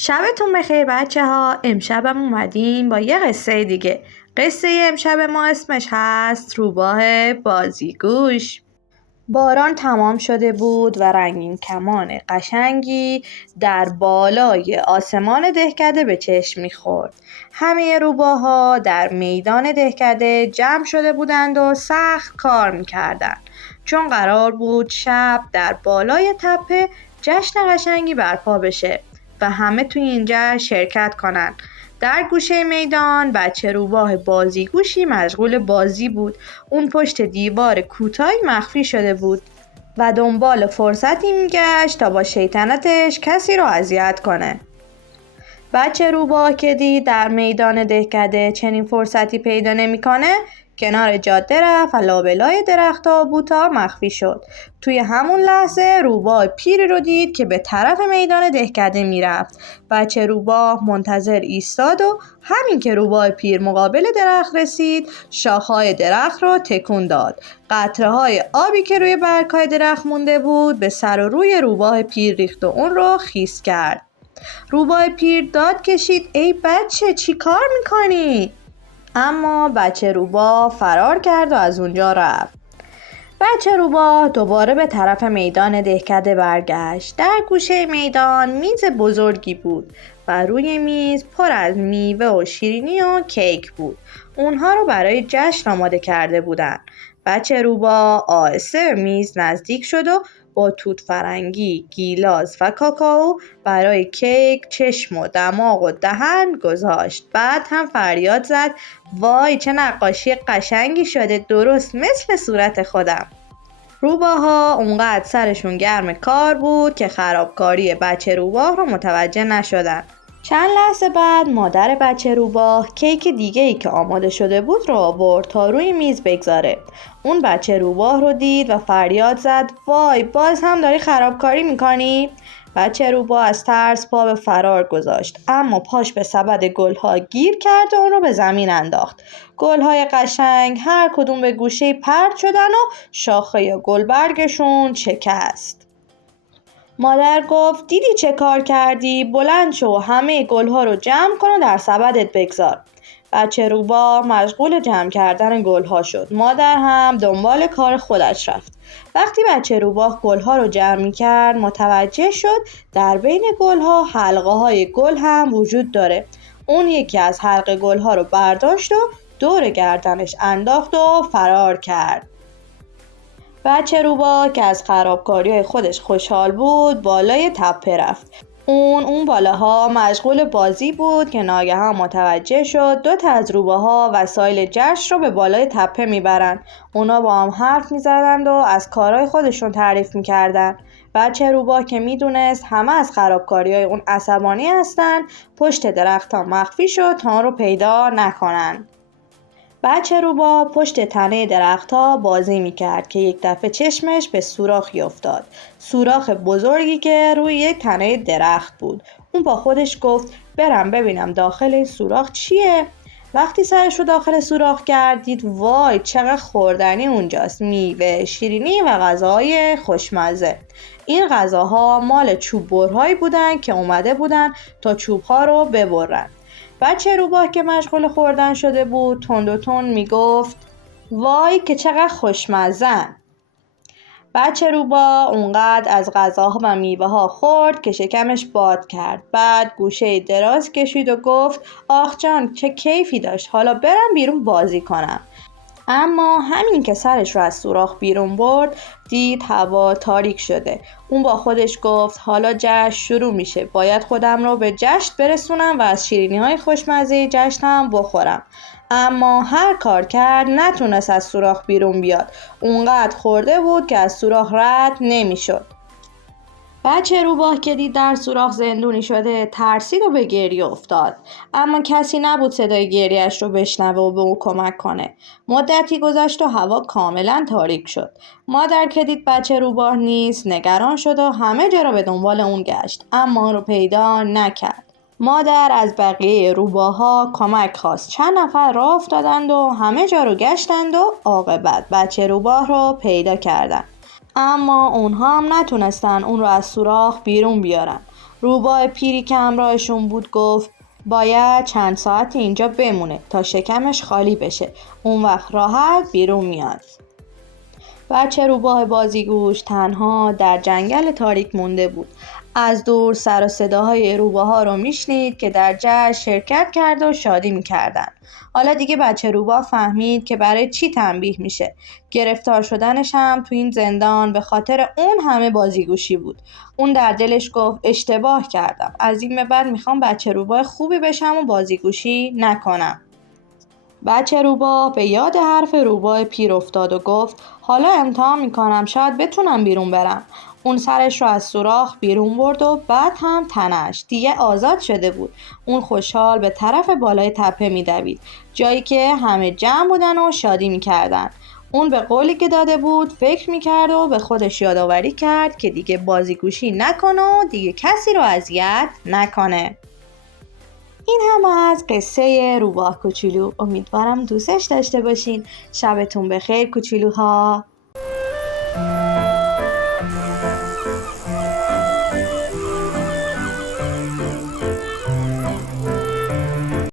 شبتون بخیر بچه ها. امشبم اومدیم با یه قصه دیگه. قصه امشب ما اسمش هست روباه بازیگوش. باران تمام شده بود و رنگین کمان قشنگی در بالای آسمان دهکده به چشم میخورد. همه روباها در میدان دهکده جمع شده بودند و سخت کار میکردند، چون قرار بود شب در بالای تپه جشن قشنگی برپا بشه و همه توی این جشن شرکت کنن. در گوشه میدان بچه روباه بازیگوشی مشغول بازی بود. اون پشت دیوار کوتاهی مخفی شده بود و دنبال فرصتی میگشت تا با شیطنتش کسی رو اذیت کنه. بچه روباه که دید در میدان دهکده چنین فرصتی پیدا نمیکنه، کنار جاده رفت و لابلای درخت‌ها و بوتا مخفی شد. توی همون لحظه روباه پیری رو دید که به طرف میدان دهکده میرفت. بچه روباه منتظر ایستاد و همین که روباه پیر مقابل درخت رسید، شاخه‌های درخت رو تکون داد. قطره‌های آبی که روی برگ‌های درخت مونده بود به سر و روی روباه پیر ریخت و اون رو خیس کرد. روباه پیر داد کشید: ای بچه، چی کار میکنی؟ اما بچه روباه فرار کرد و از اونجا رفت. بچه روباه دوباره به طرف میدان دهکده برگشت. در گوشه میدان میز بزرگی بود و روی میز پر از میوه و شیرینی و کیک بود. اونها رو برای جشن آماده کرده بودن. بچه روباه آهسته به میز نزدیک شد و با توت فرنگی، گیلاس و کاکائو برای کیک چشم و دماغ و دهن گذاشت. بعد هم فریاد زد: وای چه نقاشی قشنگی شده، درست مثل صورت خودم. روباها اونقدر سرشون گرم کار بود که خرابکاری بچه روباه رو متوجه نشدن. چند لحظه بعد مادر بچه روباه کیک دیگه‌ای که آماده شده بود رو آورد تا روی میز بگذاره. اون بچه روباه رو دید و فریاد زد: وای باز هم داری خرابکاری میکنی؟ بچه روباه از ترس پا به فرار گذاشت، اما پاش به سبد گلها گیر کرد و اون رو به زمین انداخت. گلهای قشنگ هر کدوم به گوشه پرت شدن و شاخه گلبرگشون شکست. مادر گفت: دیدی چه کار کردی؟ بلند شو و همه گلها رو جمع کن و در سبدت بگذار. بچه روباه مشغول جمع کردن گلها شد. مادر هم دنبال کار خودش رفت. وقتی بچه روباه گلها رو جمع می کرد متوجه شد در بین گلها حلقه های گل هم وجود داره. اون یکی از حلقه گلها رو برداشت و دور گردنش انداخت و فرار کرد. بچه روباه که از خرابکاری‌های خودش خوشحال بود بالای تپه رفت. اون بالاها مشغول بازی بود که ناگهان متوجه شد دو تا از روباها وسایل جشن رو به بالای تپه میبرن. اونا با هم حرف میزدند و از کارهای خودشون تعریف میکردن. بچه روباه که میدونست همه از خرابکاری‌های اون عصبانی هستن، پشت درخت‌ها مخفی شد تا اون رو پیدا نکنن. بچه روباه پشت تنه درخت‌ها بازی میکرد که یک دفعه چشمش به سوراخی افتاد. سوراخ بزرگی که روی یک تنه درخت بود. اون با خودش گفت: برم ببینم داخل این سوراخ چیه؟ وقتی سرش رو داخل سوراخ کردید، وای چقدر خوردنی اونجاست. میوه، شیرینی و غذاهای خوشمزه. این غذاها مال چوب برهایی بودن که اومده بودن تا چوبها رو ببرن. بچه روباه که مشغول خوردن شده بود تند و تند میگفت: وای که چقدر خوشمزن. بچه روباه اونقدر از غذاها و میوه ها خورد که شکمش باد کرد. بعد گوشه دراز کشید و گفت: آخ جان چه کیفی داشت، حالا برم بیرون بازی کنم. اما همین که سرش رو از سوراخ بیرون برد دید هوا تاریک شده. اون با خودش گفت: حالا جشن شروع میشه، باید خودم رو به جشن برسونم و از شیرینی های خوشمزه جشنم بخورم. اما هر کار کرد نتونست از سوراخ بیرون بیاد. اونقدر خورده بود که از سوراخ رد نمیشد. بچه روباه که دید در سوراخ زندونی شده ترسید و به گریه افتاد، اما کسی نبود صدای گریه‌اش رو بشنوه و به او کمک کنه. مدتی گذشت و هوا کاملا تاریک شد. مادر که دید بچه روباه نیست نگران شد و همه جا رو به دنبال اون گشت، اما اون رو پیدا نکرد. مادر از بقیه روباها کمک خواست. چند نفر راه افتادند و همه جا رو گشتند و عاقبت بچه روباه رو پیدا کردند. اما اونها هم نتونستن اون رو از سوراخ بیرون بیارن. روباه پیری که همراهشون بود گفت باید چند ساعت اینجا بمونه تا شکمش خالی بشه. اون وقت راحت بیرون میاد. بچه روباه بازیگوش تنها در جنگل تاریک مونده بود. از دور سر و صداهای روباه ها رو میشنید که در جشن شرکت کرده و شادی میکردن. حالا دیگه بچه روباه فهمید که برای چی تنبیه میشه. گرفتار شدنش هم تو این زندان به خاطر اون همه بازیگوشی بود. اون در دلش گفت اشتباه کردم. از این به بعد میخوام بچه روباه خوبی بشم و بازیگوشی نکنم. بچه روباه به یاد حرف روباه پیر افتاد و گفت حالا امتحان میکنم، شاید بتونم بیرون برم. اون سرش رو از سوراخ بیرون برد و بعد هم تنش دیگه آزاد شده بود. اون خوشحال به طرف بالای تپه میدوید، جایی که همه جمع بودن و شادی میکردن. اون به قولی که داده بود فکر میکرد و به خودش یادآوری کرد که دیگه بازیگوشی نکنه و دیگه کسی رو اذیت نکنه. این هم از قصه روباه کوچولو. امیدوارم دوستش داشته باشین. شبتون بخیر کوچولوها.